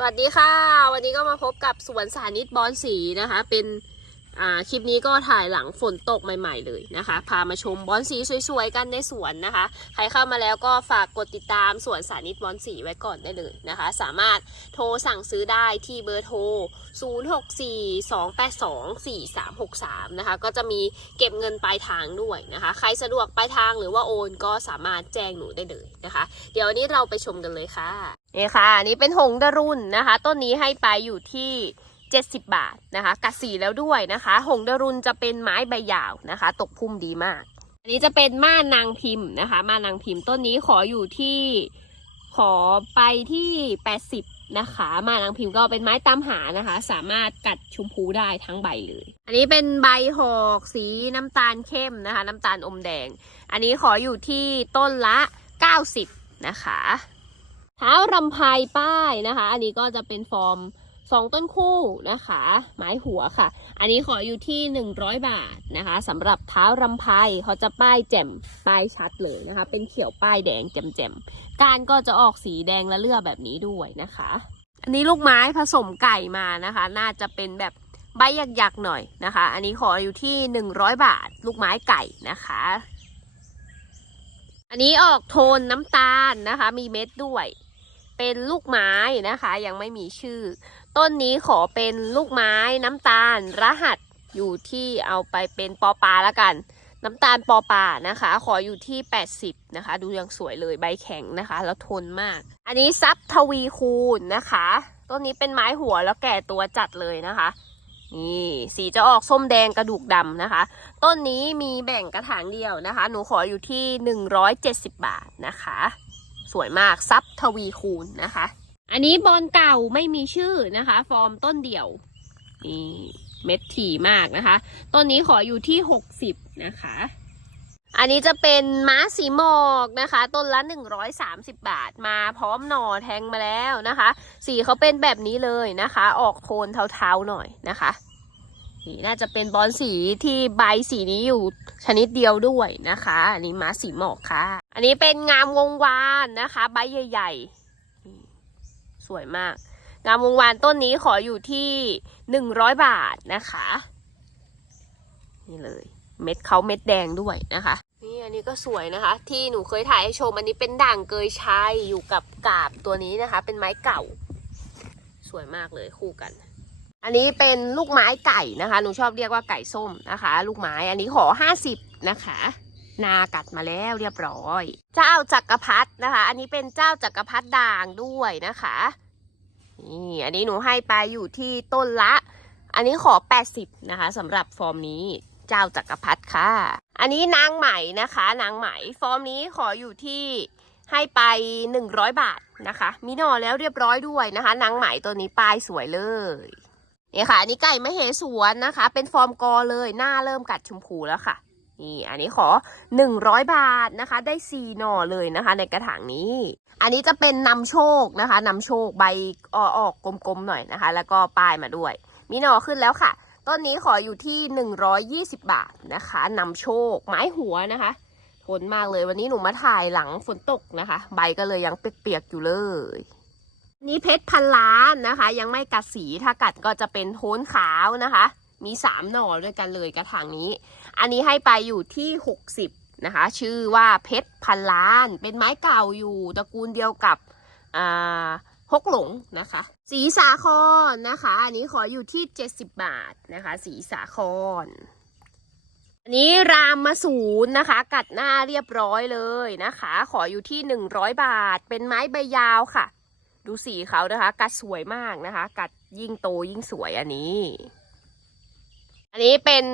สวัสดีค่ะ วันนี้ก็มาพบกับสวนสานิตบอนสีนะคะ เป็น คลิปนี้ก็ถ่ายหลังฝนตกใหม่ ๆ เลยนะคะ พามาชมบอนสีสวยๆกันในสวนนะคะ ใครเข้ามาแล้วก็ฝากกดติดตามสวนสานิตบอนสีไว้ก่อนได้เลยนะคะ สามารถโทรสั่งซื้อได้ที่เบอร์โทร 0642824363 นะคะ ก็จะมีเก็บเงินปลายทางด้วยนะคะ ใครสะดวกปลายทางหรือว่าโอนก็สามารถแจ้งหนูได้เลยนะคะ เดี๋ยววันนี้เราไปชมกันเลยค่ะนี่ค่ะนนี้เป็นหงดรุ่นนะคะ ต้นนี้ให้ไปอยู่ที่ 70 บาทนะคะกัดสีแล้วด้วยนะคะ หงดรุนจะเป็นไม้ใบยาวนะคะ ตกพุ่มดีมาก อันนี้จะเป็นม่านนางพิมพ์นะคะ ม่านนางพิมพ์ต้นนี้ขออยู่ที่ขอไปที่ 80 นะคะ ม่านนางพิมพ์ก็เป็นไม้ตามหานะคะ สามารถกัดชมพูได้ทั้งใบเลย อันนี้เป็นใบหอกสีน้ำตาลเข้มนะคะ น้ำตาลอมแดง อันนี้ขออยู่ที่ต้นละ 90 นะคะเท้ารำไพป้ายนะคะ อันนี้ก็จะเป็นฟอร์ม สองต้นคู่นะคะ ไม้หัวค่ะ อันนี้ขออยู่ที่ 100 บาทนะคะสำหรับเท้ารำไพเขาจะป้ายแจ่มป้ายชัดเลยนะคะ เป็นเขียวป้ายแดงแจ่มๆการก็จะออกสีแดงและเลือดแบบนี้ด้วยนะคะ อันนี้ลูกไม้ผสมไก่มานะคะ น่าจะเป็นแบบใบหยักๆหน่อยนะคะ อันนี้ขออยู่ที่ 100 บาท ลูกไม้ไก่นะคะ อันนี้ออกโทนน้ำตาลนะคะ มีเม็ดด้วย เป็นลูกไม้นะคะ ยังไม่มีชื่อ ต้นนี้ขอเป็นลูกไม้น้ำตาลรหัสอยู่ที่เอาไปเป็นปอปลาแล้วกัน น้ำตาลปอปลานะคะ ขออยู่ที่ 80 นะคะ ดูยังสวยเลยใบแข็งนะคะ แล้วทนมาก อันนี้ซับทวีคูณนะคะ ต้นนี้เป็นไม้หัวแล้วแก่ตัวจัดเลยนะคะนี่สีจะออกส้มแดงกระดูกดำนะคะ ต้นนี้มีแบ่งกระถางเดียวนะคะ หนูขออยู่ที่ 170 บาทนะคะ สวยมากซับทวีคูณนะคะ อันนี้บอลเก่าไม่มีชื่อนะคะ ฟอร์มต้นเดี่ยวนี่เม็ดถี่มากนะคะ ต้นนี้ขออยู่ที่ 60 นะคะ อันนี้จะเป็นม้าสีหมอกนะคะ ต้นละ 130 บาทมาพร้อมหน่อแทงมาแล้วนะคะ สีเขาเป็นแบบนี้เลยนะคะ ออกโทนเทาๆหน่อยนะคะนี่น่าจะเป็นบอลสีที่ใบสีนี้อยู่ชนิดเดียวด้วยนะคะ อันนี้ม้าสีหมอกค่ะ อันนี้เป็นงามวงวานนะคะ ใบใหญ่ๆ สวยมาก งามวงวานต้นนี้ขออยู่ที่หนึ่งร้อยบาทนะคะ นี่เลย เม็ดเขาเม็ดแดงด้วยนะคะ นี่อันนี้ก็สวยนะคะ ที่หนูเคยถ่ายให้ชมอันนี้เป็นด่างเกยชัยอยู่กับกาบตัวนี้นะคะ เป็นไม้เก่า สวยมากเลยคู่กัน อันนี้เป็นลูกไม้ไก่นะคะหนูชอบเรียกว่าไก่ส้มนะคะ ลูกไม้อันนี้ขอห้าสิบนะคะ นากัดมาแล้วเรียบร้อย เจ้าจักรพรรดินะคะ อันนี้เป็นเจ้าจักรพรรดิด่างด้วยนะคะ นี่อันนี้หนูให้ไปอยู่ที่ต้นละ อันนี้ขอ 80 นะคะสำหรับฟอร์มนี้เจ้าจักรพรรดิค่ะ อันนี้นางไหมนะคะ นางไหมฟอร์มนี้ขออยู่ที่ให้ไป 100 บาทนะคะ มีหนอแล้วเรียบร้อยด้วยนะคะนางไหมตัวนี้ปลายสวยเลยนี่ค่ะอันนี้ไก่มเหสวนนะคะ เป็นฟอร์มกอเลยหน้าเริ่มกัดชมพูแล้วค่ะ นี่อันนี้ขอ 100 บาทนะคะ ได้ 4 หน่อเลยนะคะ ในกระถางนี้ อันนี้จะเป็นนำโชคนะคะนำโชคใบอออกกลมๆหน่อยนะคะ แล้วก็ป้ายมาด้วย มีหน่อขึ้นแล้วค่ะ ต้นนี้ขออยู่ที่ 120 บาทนะคะนำโชคไม้หัวนะคะทนมากเลยวันนี้หนูมาถ่ายหลังฝนตกนะคะ ใบก็เลยยังเปียกๆอยู่เลยนี่เพชรพันล้านนะคะ ยังไม่กัดสีถ้ากัดก็จะเป็นโทนขาวนะคะ มีสามหน่อด้วยกันเลยกระถางนี้ อันนี้ให้ไปอยู่ที่ 60 นะคะ ชื่อว่าเพชรพันล้าน เป็นไม้เก่าอยู่ตระกูลเดียวกับฮกหลงนะคะ สีสาครนะคะ อันนี้ขออยู่ที่ 70 บาทนะคะ สีสาคร อันนี้รามมาศูนย์นะคะ กัดหน้าเรียบร้อยเลยนะคะ ขออยู่ที่ 100 บาท เป็นไม้ใบยาวค่ะ ดูสีเขานะคะ กัดสวยมากนะคะ กัดยิ่งโตยิ่งสวยอันนี้ อันนี้เป็น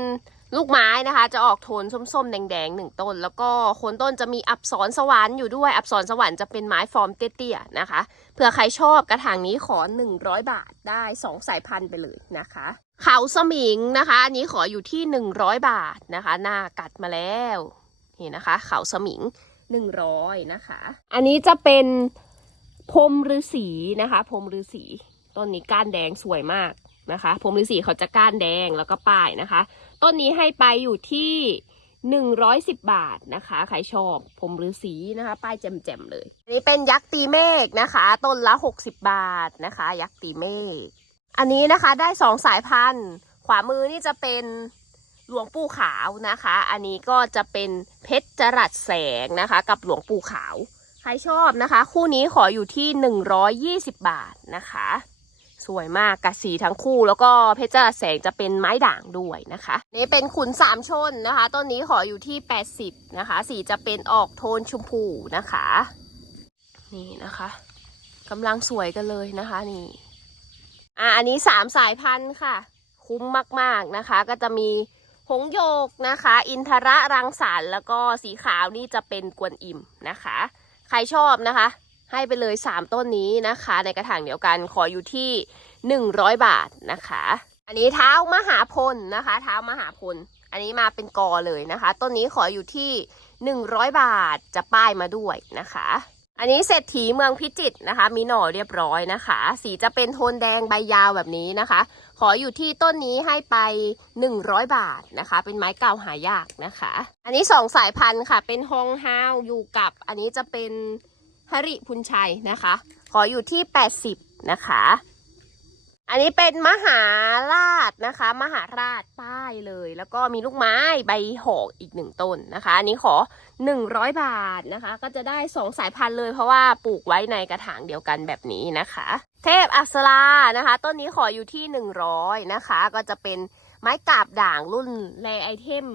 ลูกไม้นะคะ จะออกโทนส้มๆ แดงๆหนึ่งต้น แล้วก็โคนต้นจะมีอับสรสวรรค์อยู่ด้วย อับสรสวรรค์จะเป็นไม้ฟอร์มเตี้ยๆนะคะเผื่อใครชอบกระถางนี้ขอ 100 บาทได้ 2 สายพันธุ์ไปเลยนะคะเขาสมิงนะคะ อันนี้ขออยู่ที่ 100 บาทนะคะหน้ากัดมาแล้วนี่นะคะ เขาสมิง 100นะคะ อันนี้จะเป็นพรมฤาษีนะคะพรมฤาษีต้นนี้ก้านแดงสวยมากนะคะพรมฤาษีเขาจะก้านแดงแล้วก็ป้ายนะคะ ต้นนี้ให้ไปอยู่ที่ 110 บาทนะคะ ใครชอบผมฤาษีนะคะ ป้ายแจ่มๆเลยอันนี้เป็นยักษ์ตีเมฆนะคะ ต้นละ 60 บาทนะคะ ยักษ์ตีเมฆอันนี้นะคะได้สองสายพันธุ์ ขวามือนี่จะเป็นหลวงปู่ขาวนะคะ อันนี้ก็จะเป็นเพชรจรัสแสงนะคะ กับหลวงปู่ขาว ใครชอบนะคะ คู่นี้ขออยู่ที่ 120 บาทนะคะ สวยมากกัดสีทั้งคู่ แล้วก็เพชรจรัสแสงจะเป็นไม้ด่างด้วยนะคะ นี่เป็นขุนสามชนนะคะ ต้นนี้ขออยู่ที่ 80 นะคะ สีจะเป็นออกโทนชมพูนะคะ นี่นะคะกำลังสวยกันเลยนะคะนี่อ่าอันนี้สามสายพันธุ์ค่ะ คุ้มมากๆนะคะ ก็จะมีหงโยกนะคะ อินทระรังสรรแล้วก็สีขาวนี่จะเป็นกวนอิมนะคะ ใครชอบนะคะ ให้ไปเลย 3 ต้นนี้นะคะ ในกระถางเดียวกันขออยู่ที่ 100 บาทนะคะ อันนี้เท้ามหาพลนะคะเท้ามหาพล อันนี้มาเป็นกอเลยนะคะ ต้นนี้ขออยู่ที่ 100 บาทจะป้ายมาด้วยนะคะ อันนี้เศรษฐีเมืองพิจิตรนะคะ มีหน่อเรียบร้อยนะคะ สีจะเป็นโทนแดงใบยาวแบบนี้นะคะ ขออยู่ที่ต้นนี้ให้ไป 100 บาทนะคะ เป็นไม้เก่าหายากนะคะ อันนี้สองสายพันธุ์ค่ะ เป็นฮองฮาวอยู่กับ อันนี้จะเป็น ฮริพุนชัยนะคะ ขออยู่ที่ 80 นะคะ อันนี้เป็นมหาราชนะคะ มหาราชป้ายเลย แล้วก็มีลูกไม้ใบหอกอีกหนึ่งต้นนะคะ อันนี้ขอ 100 บาทนะคะ ก็จะได้สองสายพันธุ์เลย เพราะว่าปลูกไว้ในกระถางเดียวกันแบบนี้นะคะ เทพอัศรานะคะ ต้นนี้ขออยู่ที่ 100 นะคะ ก็จะเป็นไม้กาบด่างรุ่นแรไอเทม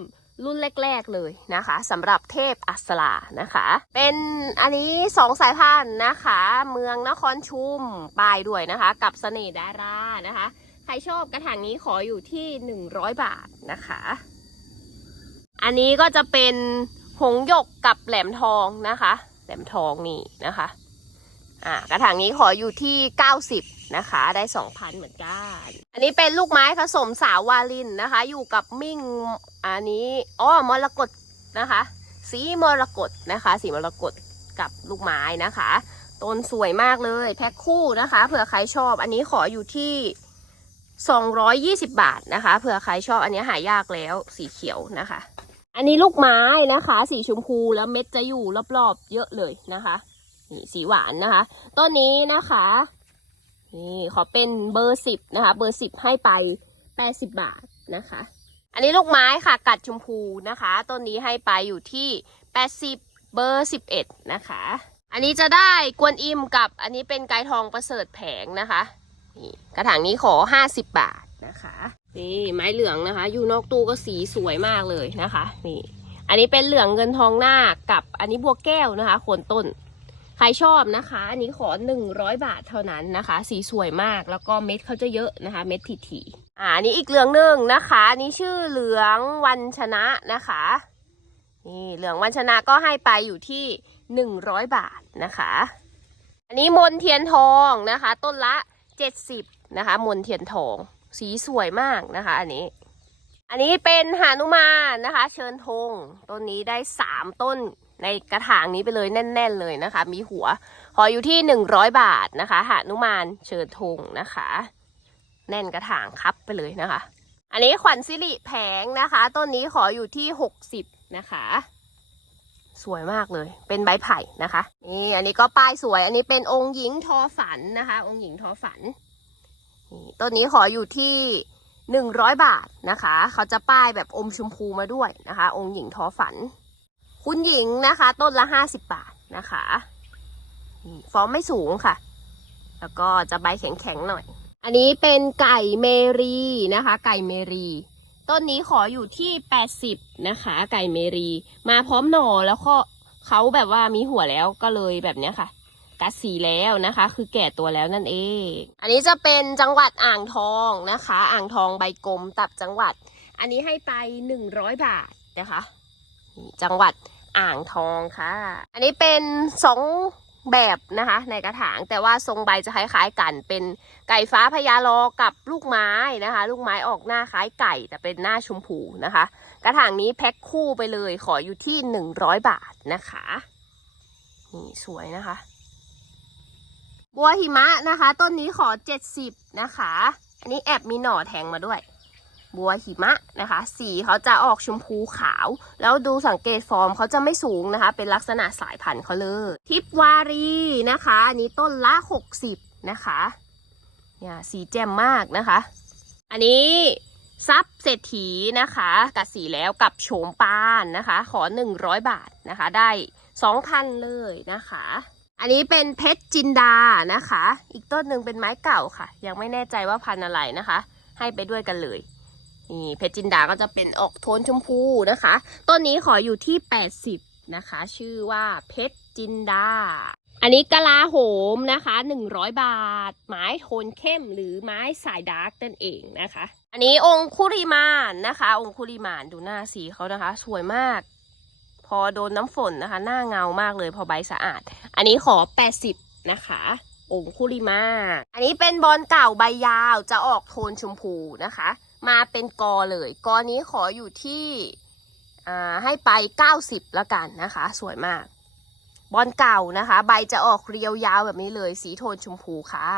รุ่นแรก ๆ เลยนะคะสำหรับเทพอัศรานะคะ เป็นอันนี้สองสายพันธุ์นะคะ เมืองนครชุมปลายด้วยนะคะ กับเสน่ห์ดารานะคะ ใครชอบกระถางนี้ขออยู่ที่ 100 บาทนะคะ อันนี้ก็จะเป็นหงหยกกับแหลมทองนะคะ แหลมทองนี่นะคะ อ่ากระถางนี้ขออยู่ที่ 90 นะคะ ได้ 2,000 เหมือนกัน อันนี้เป็นลูกไม้ผสมสาววาลินนะคะ อยู่กับมิ่งอันนี้อ๋อมรกตนะคะ สีมรกตนะคะ สีมรกตกับลูกไม้นะคะต้นสวยมากเลยแพ็คคู่นะคะเผื่อใครชอบอันนี้ขออยู่ที่ 220 บาทนะคะเผื่อใครชอบอันนี้หายากแล้วสีเขียวนะคะ อันนี้ลูกไม้นะคะ สีชมพูแล้วเม็ดจะอยู่รอบๆ เยอะเลยนะคะ นี่สีหวานนะคะ ต้นนี้นะคะ นี่ขอเป็นเบอร์สิบนะคะ เบอร์สิบให้ไปแปดสิบบาทนะคะ อันนี้ลูกไม้ค่ะ กัดชมพูนะคะ ต้นนี้ให้ไปอยู่ที่แปดสิบเบอร์สิบเอ็ดนะคะ อันนี้จะได้กวนอิมกับอันนี้เป็นไกทองประเสริฐแผงนะคะนี่กระถางนี้ขอห้าสิบบาทนะคะนี่ไม้เหลืองนะคะ อยู่นอกตู้ก็สีสวยมากเลยนะคะนี่อันนี้เป็นเหลืองเงินทองหน้ากับอันนี้บัวแก้วนะคะโคนต้น ใครชอบนะคะ อันนี้ขอ 100 บาทเท่านั้นนะคะ สีสวยมากแล้วก็เม็ดเขาจะเยอะนะคะ เม็ดถี่ๆอ่าอันนี้อีกเหลืองหนึ่งนะคะอันนี้ชื่อเหลืองวันชนะนะคะนี่เหลืองวันชนะก็ให้ไปอยู่ที่ 100 บาทนะคะ อันนี้มนเทียนทองนะคะ ต้นละ 70นะคะ มนเทียนทอง สีสวยมากนะคะ อันนี้ อันนี้เป็นหานุมานนะคะ เชิญธงต้นนี้ได้ 3 ต้น ในกระถางนี้ไปเลยแน่น ๆ เลยนะคะ มีหัวขออยู่ที่ 100 บาทนะคะหานุมานเชิญธงนะคะ แน่นกระถางคับไปเลยนะคะ อันนี้ขวัญสิริแผงนะคะต้นนี้ขออยู่ที่ 60 นะคะ สวยมากเลย เป็นใบไผ่นะคะนี่อันนี้ก็ป้ายสวย อันนี้เป็นองค์หญิงทอฝันนะคะ องค์หญิงทอฝันนี่ต้นนี้ขออยู่ที่หนึ่งร้อยบาทนะคะ เขาจะป้ายแบบอมชมพูมาด้วยนะคะ องค์หญิงทอฝัน คุณหญิงนะคะ ต้นละห้าสิบบาทนะคะฟอร์มไม่สูงค่ะ แล้วก็จะใบแข็งๆหน่อย อันนี้เป็นไก่เมรีนะคะ ไก่เมรี ต้นนี้ขออยู่ที่แปดสิบนะคะ ไก่เมรี มาพร้อมหน่อแล้วก็เขาแบบว่ามีหัวแล้วก็เลยแบบเนี้ยค่ะกัดสีแล้วนะคะ คือแก่ตัวแล้วนั่นเอง อันนี้จะเป็นจังหวัดอ่างทองนะคะ อ่างทองใบกลมตับจังหวัด อันนี้ให้ไปหนึ่งร้อยบาทนะคะ จังหวัด อ่างทองค่ะ อันนี้เป็นสองแบบนะคะ ในกระถางแต่ว่าทรงใบจะคล้ายๆกันเป็นไก่ฟ้าพญาลอกับลูกไม้นะคะ ลูกไม้ออกหน้าคล้ายไก่แต่เป็นหน้าชมพูนะคะ กระถางนี้แพ็คคู่ไปเลยขออยู่ที่หนึ่งร้อยบาทนะคะนี่สวยนะคะ บัวหิมะนะคะ ต้นนี้ขอ70นะคะ อันนี้แอบมีหน่อแทงมาด้วย บัวหิมะนะคะ สีเขาจะออกชมพูขาว แล้วดูสังเกตฟอร์มเขาจะไม่สูงนะคะ เป็นลักษณะสายพันธุ์เขาเลยทิปวารีนะคะอันนี้ต้นละ 60 นะคะเนี่ยสีแจ่มมากนะคะ อันนี้ซับเศรษฐีนะคะกัดสีแล้วกับโฉมปานนะคะ ขอ 100 บาทนะคะ ได้2,000เลยนะคะ อันนี้เป็นเพชรจินดานะคะ อีกต้นหนึ่งเป็นไม้เก่าค่ะ ยังไม่แน่ใจว่าพันธุ์อะไรนะคะ ให้ไปด้วยกันเลย นี่เพชรจินดาก็จะเป็นออกโทนชมพูนะคะ ต้นนี้ขออยู่ที่ 80 นะคะ ชื่อว่าเพชรจินดา อันนี้กะลาโหมนะคะ 100 บาท ไม้โทนเข้มหรือไม้สายดาร์กนั่นเองนะคะ อันนี้องคุริมานนะคะ องคุริมานดูหน้าสีเขานะคะ สวยมาก พอโดนน้ำฝนนะคะ หน้าเงามากเลยพอใบสะอาด อันนี้ขอ 80 นะคะองคุริมา อันนี้เป็นบอลเก่าใบยาวจะออกโทนชมพูนะคะ มาเป็นกอเลยกอนี้ขออยู่ที่อ่าให้ไป 90แล้วกันนะคะ สวยมาก บอลเก่านะคะ ใบจะออกเรียวยาวแบบนี้เลย สีโทนชมพูค่ะ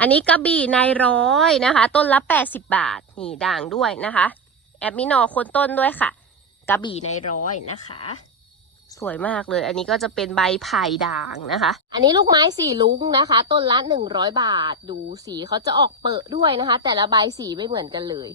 อันนี้กระบี่ในร้อยนะคะ ต้นละ 80 บาท นี่ด่างด้วยนะคะ แอบมินอคนต้นด้วยค่ะ กระบี่ในร้อยนะคะ วยมากเลย อันนี้ก็จะเป็นใบไผ่ด่างนะคะ อันนี้ลูกไม้สีลุงนะคะ ต้นละ100บาท ดูสีเขาจะออกเปิดด้วยนะคะ แต่ละใบสีไม่เหมือนกันเลย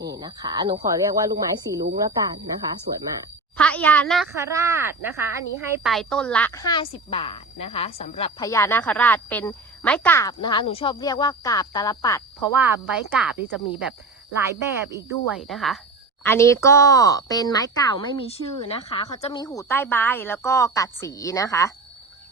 นี่นะคะ หนูขอเรียกว่าลูกไม้สีลุงแล้วกันนะคะ สวยมากพญานาคราชนะคะ อันนี้ให้ไปต้นละ 50 บาทนะคะสำหรับพญานาคราชเป็นไม้กาบนะคะ หนูชอบเรียกว่ากาบตาลปัด เพราะว่าไม้กาบนี่จะมีแบบหลายแบบอีกด้วยนะคะ อันนี้ก็เป็นไม้เก่าไม่มีชื่อนะคะ เขาจะมีหูใต้ใบแล้วก็กัดสีนะคะ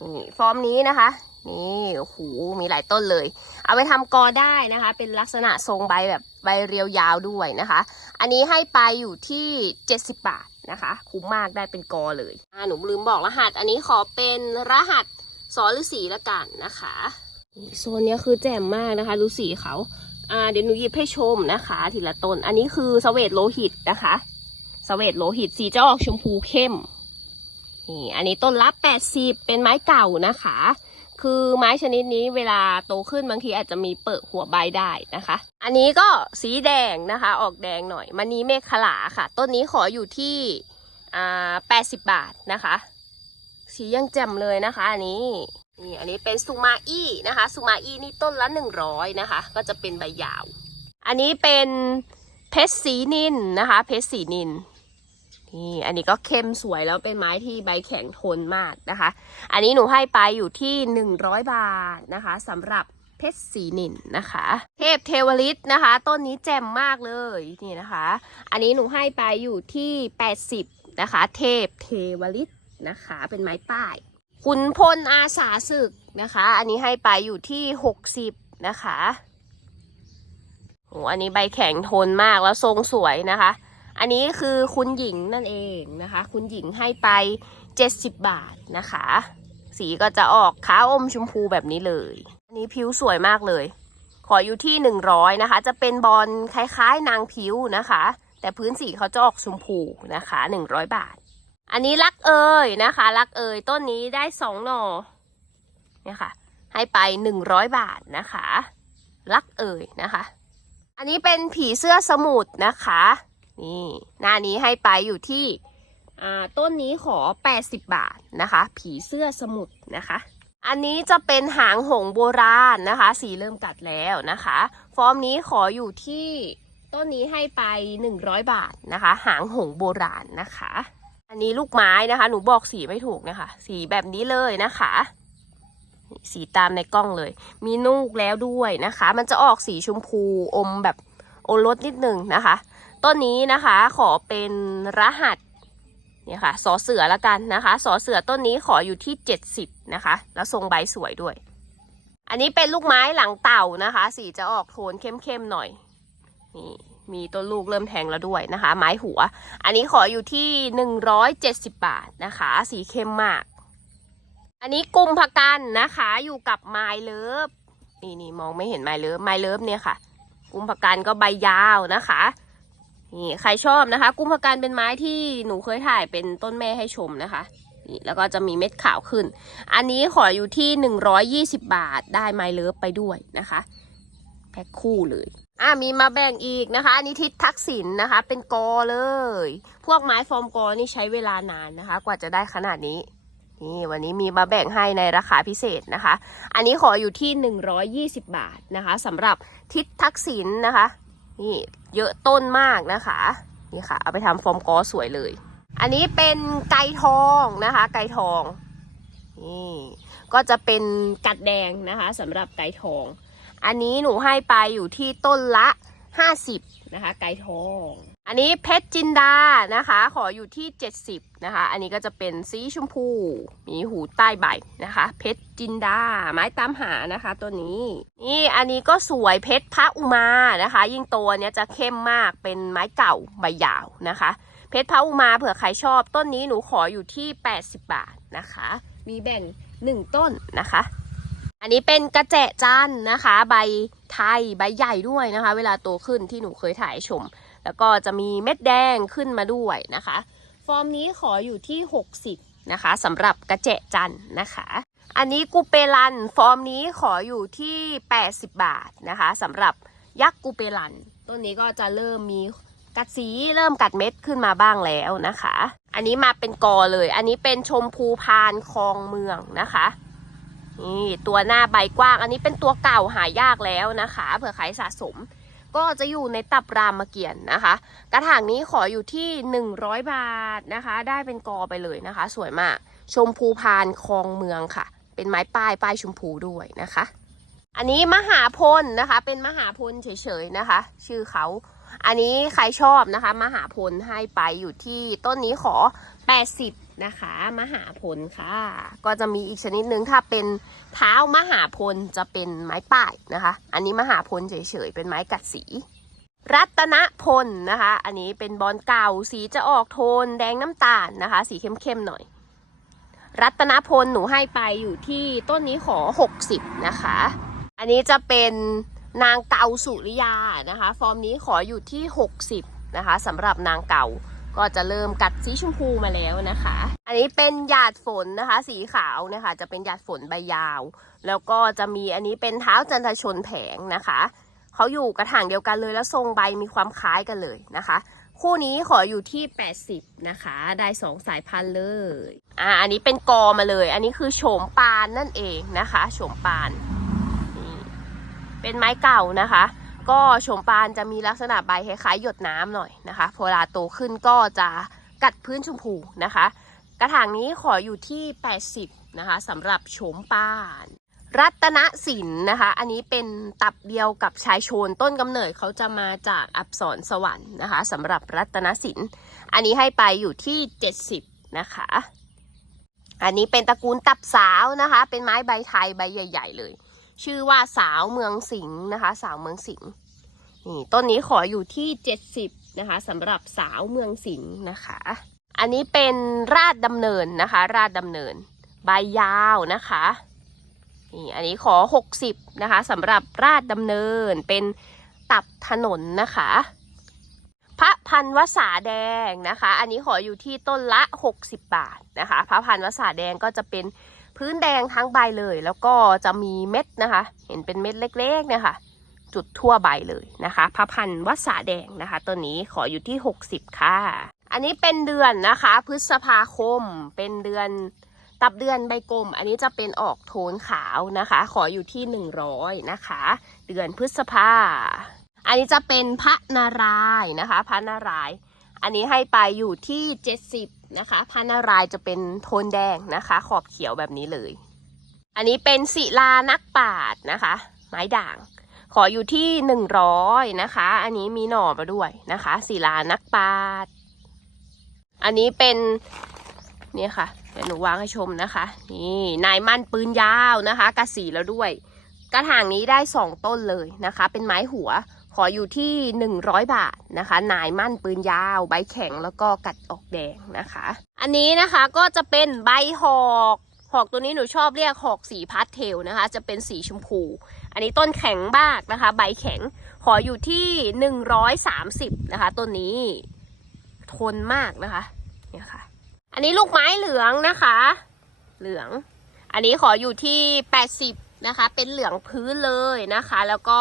นี่ฟอร์มนี้นะคะ นี่โอ้โหมีหลายต้นเลย เอาไปทำกอได้นะคะ เป็นลักษณะทรงใบแบบใบเรียวยาวด้วยนะคะ อันนี้ให้ไปอยู่ที่ 70 บาทนะคะ คุ้มมากได้เป็นกอเลยอ่าหนูลืมบอกรหัส อันนี้ขอเป็นรหัสสอฤาษีละกันนะคะนี่โซนนี้คือแจ่มมากนะคะดูสีเขา อ่าเดี๋ยวหนูหยิบให้ชมนะคะ ทีละต้น อันนี้คือสเวตโลหิตนะคะสเวตโลหิตสีจะออกชมพูเข้มนี่อันนี้ต้นละ80เป็นไม้เก่านะคะ คือไม้ชนิดนี้เวลาโตขึ้นบางทีอาจจะมีเปิดหัวใบได้นะคะ อันนี้ก็สีแดงนะคะ ออกแดงหน่อยมันนี้เมฆขลาค่ะ ต้นนี้ขออยู่ที่อ่า80บาทนะคะ สียังแจ่มเลยนะคะ อันนี้ นี่อันนี้เป็นซูมาอี้นะคะซูมาอี้นี่ต้นละหนึ่งร้อยนะคะ ก็จะเป็นใบยาว อันนี้เป็นเพชรสีนินนะคะ เพชรสีนินนี่อันนี้ก็เข้มสวยแล้วเป็นไม้ที่ใบแข็งทนมากนะคะ อันนี้หนูให้ไปอยู่ที่หนึ่งร้อยบาทนะคะสำหรับเพชรสีนินนะคะ เทพเทวฤทธิ์นะคะ ต้นนี้แจ่มมากเลยนี่นะคะ อันนี้หนูให้ไปอยู่ที่แปดสิบนะคะ เทพเทวฤทธิ์นะคะ เป็นไม้ป้าย ขุนพลอาสาศึกนะคะ อันนี้ให้ไปอยู่ที่หกสิบนะคะโอ้อันนี้ใบแข็งทนมากแล้วทรงสวยนะคะ อันนี้คือคุณหญิงนั่นเองนะคะ คุณหญิงให้ไปเจ็ดสิบบาทนะคะ สีก็จะออกขาวอมชมพูแบบนี้เลย อันนี้ผิวสวยมากเลย ขออยู่ที่หนึ่งร้อยนะคะ จะเป็นบอลคล้ายๆ นางผิวนะคะ แต่พื้นสีเขาจะออกชมพูนะคะหนึ่งร้อยบาท อันนี้รักเอ่ยนะคะ รักเอ่ยต้นนี้ได้สองหน่อเนี่ยค่ะ ให้ไปหนึ่งร้อยบาทนะคะ รักเอ่ยนะคะ อันนี้เป็นผีเสื้อสมุทรนะคะ นี่หน้านี้ให้ไปอยู่ที่อ่าต้นนี้ขอ 80 บาทนะคะ ผีเสื้อสมุทรนะคะ อันนี้จะเป็นหางหงโบราณนะคะ สีเริ่มกัดแล้วนะคะ ฟอร์มนี้ขออยู่ที่ต้นนี้ให้ไป 100 บาทนะคะ หางหงโบราณนะคะ อันนี้ลูกไม้นะคะ หนูบอกสีไม่ถูกนะคะ สีแบบนี้เลยนะคะ สีตามในกล้องเลย มีนูกแล้วด้วยนะคะ มันจะออกสีชมพูอมแบบโอรสนิดนึงนะคะ ต้นนี้นะคะขอเป็นรหัสเนี่ยค่ะสอเสือละกันนะคะสอเสือต้นนี้ขออยู่ที่ 70 นะคะ แล้วทรงใบสวยด้วย อันนี้เป็นลูกไม้หลังเต่านะคะ สีจะออกโทนเข้มๆหน่อยนี่ มีต้นลูกเริ่มแทงแล้วด้วยนะคะ ไม้หัว อันนี้ขออยู่ที่ 170 บาทนะคะ สีเข้มมาก อันนี้กุมภกันนะคะอยู่กับไม้เลิฟนี่นี่มองไม่เห็นไม้เลิฟไม้เลิฟเนี่ยค่ะกุมภกันก็ใบยาวนะคะนี่ใครชอบนะคะ กุมภกันเป็นไม้ที่หนูเคยถ่ายเป็นต้นแม่ให้ชมนะคะนี่แล้วก็จะมีเม็ดขาวขึ้น อันนี้ขออยู่ที่ 120 บาทได้ไม้เลิฟไปด้วยนะคะ แพ็คคู่เลย อะมีมาแบ่งอีกนะคะ อันนี้ทิศทักษิณนะคะ เป็นกอเลย พวกไม้ฟอร์มกอนี่ใช้เวลานานนะคะ กว่าจะได้ขนาดนี้ นี่วันนี้มีมาแบ่งให้ในราคาพิเศษนะคะ อันนี้ขออยู่ที่ 120 บาทนะคะสำหรับทิศทักษิณนะคะ นี่เยอะต้นมากนะคะ นี่ค่ะ เอาไปทำฟอร์มกอสวยเลย อันนี้เป็นไก่ทองนะคะ ไก่ทอง นี่ก็จะเป็นกัดแดงนะคะสำหรับไก่ทอง อันนี้หนูให้ไปอยู่ที่ต้นละ50นะคะ ไก่ทอง อันนี้เพชรจินดานะคะ ขออยู่ที่70นะคะ อันนี้ก็จะเป็นสีชมพู มีหูใต้ใบนะคะ เพชรจินดา ไม้ตามหานะคะ ตัวนี้ นี่อันนี้ก็สวยเพชรพระอุมานะคะ ยิ่งตัวเนี้ยจะเข้มมากเป็นไม้เก่าใบยาวนะคะ เพชรพระอุมาเผื่อใครชอบ ต้นนี้หนูขออยู่ที่ 80 บาทนะคะ มีแบ่ง 1 ต้นนะคะ อันนี้เป็นกระเจจันนะคะ ใบไทยใบใหญ่ด้วยนะคะ เวลาโตขึ้นที่หนูเคยถ่ายชม แล้วก็จะมีเม็ดแดงขึ้นมาด้วยนะคะ ฟอร์มนี้ขออยู่ที่ 60 นะคะสำหรับกระเจจันนะคะ อันนี้กูเปรันฟอร์มนี้ขออยู่ที่ 80 บาทนะคะสำหรับยักษ์กูเปรันต้นนี้ก็จะเริ่มมีกัดสีเริ่มกัดเม็ดขึ้นมาบ้างแล้วนะคะ อันนี้มาเป็นกอเลย อันนี้เป็นชมพูพานคลองเมืองนะคะ นี่ตัวหน้าใบกว้าง อันนี้เป็นตัวเก่าหายากแล้วนะคะ เผื่อใครสะสม ก็จะอยู่ในตับรามเกียรติ์นะคะ กระถางนี้ขออยู่ที่ 100 บาทนะคะ ได้เป็นกอไปเลยนะคะ สวยมาก ชมพูพานคลองเมืองค่ะ เป็นไม้ป้ายป้ายชมพูด้วยนะคะ อันนี้มหาพลนะคะ เป็นมหาพลเฉยๆนะคะ ชื่อเขาอันนี้ใครชอบนะคะ มหาพลให้ไปอยู่ที่ต้นนี้ขอ 80 นะคะ มหาพลค่ะ ก็จะมีอีกชนิดหนึ่งถ้าเป็นเท้ามหาพลจะเป็นไม้ป้ายนะคะ อันนี้มหาพลเฉยๆเป็นไม้กัดสี รัตนพลนะคะ อันนี้เป็นบอลเก่าสีจะออกโทนแดงน้ำตาลนะคะ สีเข้มๆหน่อย รัตนพลหนูให้ไปอยู่ที่ต้นนี้ขอ 60 นะคะ อันนี้จะเป็นนางเกาสุริยานะคะ ฟอร์มนี้ขออยู่ที่ 60 นะคะสำหรับนางเก่า ก็จะเริ่มกัดสีชมพูมาแล้วนะคะ อันนี้เป็นหยาดฝนนะคะ สีขาวนะคะ จะเป็นหยาดฝนใบยาว แล้วก็จะมีอันนี้เป็นเท้าจันทชนแผงนะคะเขาอยู่กระถางเดียวกันเลยแล้วทรงใบมีความคล้ายกันเลยนะคะ คู่นี้ขออยู่ที่ 80 นะคะ ได้สองสายพันธุ์เลยอ่าอันนี้เป็นกอมาเลย อันนี้คือโฉมปานนั่นเองนะคะโฉมปานนี่เป็นไม้เก่านะคะ ก็โฉมปานจะมีลักษณะใบคล้ายๆหยดน้ำหน่อยนะคะพอลาโตขึ้นก็จะกัดพื้นชมพูนะคะ กระถางนี้ขออยู่ที่ 80นะคะสำหรับโฉมปาน รัตนศิลป์นะคะ อันนี้เป็นตับเดียวกับชายโชนต้นกำเนิดเขาจะมาจากอับสรสวรรค์นะคะสำหรับรัตนศิลป์อันนี้ให้ไปอยู่ที่ 70 นะคะ อันนี้เป็นตระกูลตับสาวนะคะ เป็นไม้ใบไทยใบใหญ่ ๆ เลย ชื่อว่าสาวเมืองสิงห์นะคะ สาวเมืองสิงห์นี่ต้นนี้ขออยู่ที่ 70นะคะสำหรับสาวเมืองสิงห์นะคะ อันนี้เป็นราดดำเนินนะคะ ราดดำเนิน ใบยาวนะคะนี่อันนี้ขอ 60นะคะสำหรับราดดำเนินเป็นตับถนนนะคะ พระพันวษาแดงนะคะ อันนี้ขออยู่ที่ต้นละ 60 บาทนะคะ พระพันวษาแดงก็จะเป็น พื้นแดงทั้งใบเลย แล้วก็จะมีเม็ดนะคะ เห็นเป็นเม็ดเล็กๆเนี่ยค่ะ จุดทั่วใบเลยนะคะพระพันวษาแดงนะคะต้นนี้ขออยู่ที่ 60 ค่ะ อันนี้เป็นเดือนนะคะ พฤษภาคมเป็นเดือนตับเดือนใบกลม อันนี้จะเป็นออกโทนขาวนะคะ ขออยู่ที่ 100 นะคะ เดือนพฤษภา อันนี้จะเป็นพระนารายนะคะ พระนาราย อันนี้ให้ไปอยู่ที่ 70 นะคะพระนารายจะเป็นโทนแดงนะคะ ขอบเขียวแบบนี้เลย อันนี้เป็นศิลานักปาดนะคะ ไม้ด่าง ขออยู่ที่100นะคะ อันนี้มีหน่อมาด้วยนะคะศิลานักปาด อันนี้เป็นเนี่ยค่ะเดี๋ยวหนูวางให้ชมนะคะ นี่นายมั่นปืนยาวนะคะ กระสีแล้วด้วย กระถางนี้ได้2ต้นเลยนะคะ เป็นไม้หัว ขออยู่ที่ 100 บาทนะคะนายมั่นปืนยาว ใบแข็งแล้วก็กัดออกแดงนะคะ อันนี้นะคะก็จะเป็นใบหอกหอกตัวนี้หนูชอบเรียกหอกสีพาสเทลนะคะ จะเป็นสีชมพู อันนี้ต้นแข็งมากนะคะ ใบแข็งขออยู่ที่ 130 นะคะต้นนี้ทนมากนะคะเนี่ยค่ะ อันนี้ลูกไม้เหลืองนะคะ เหลือง อันนี้ขออยู่ที่ 80 นะคะ เป็นเหลืองพื้นเลยนะคะ แล้วก็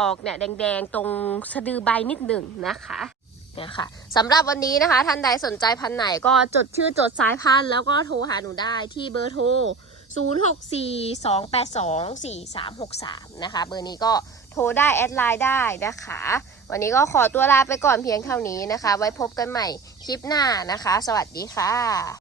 ออกเนี่ยแดงๆ ตรงสะดือใบนิดหนึ่งนะคะเนี่ยค่ะสำหรับวันนี้นะคะ ท่านใดสนใจพันธุ์ไหนก็จดชื่อจดสายพันธุ์แล้วก็โทรหาหนูได้ที่เบอร์โทร 0642824363 นะคะ เบอร์นี้ก็โทรได้แอดไลน์ได้นะคะ วันนี้ก็ขอตัวลาไปก่อนเพียงเท่านี้นะคะ ไว้พบกันใหม่คลิปหน้านะคะ สวัสดีค่ะ